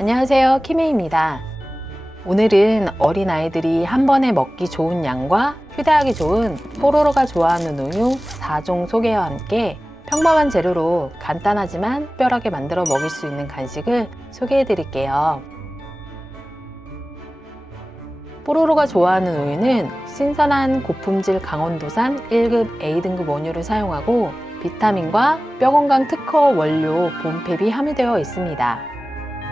안녕하세요, 키메입니다. 오늘은 어린아이들이 한 번에 먹기 좋은 양과 휴대하기 좋은 뽀로로가 좋아하는 우유 4종 소개와 함께 평범한 재료로 간단하지만 특별하게 만들어 먹일 수 있는 간식을 소개해 드릴게요. 뽀로로가 좋아하는 우유는 신선한 고품질 강원도산 1급 A등급 원유를 사용하고 비타민과 뼈건강 특허 원료 봄팹이 함유되어 있습니다.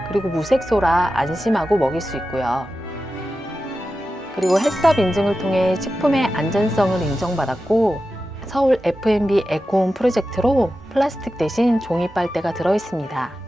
그리고 무색소라 안심하고 먹일 수 있고요. 그리고 햇섭 인증을 통해 식품의 안전성을 인정받았고 서울 F&B 에코홈 프로젝트로 플라스틱 대신 종이 빨대가 들어있습니다.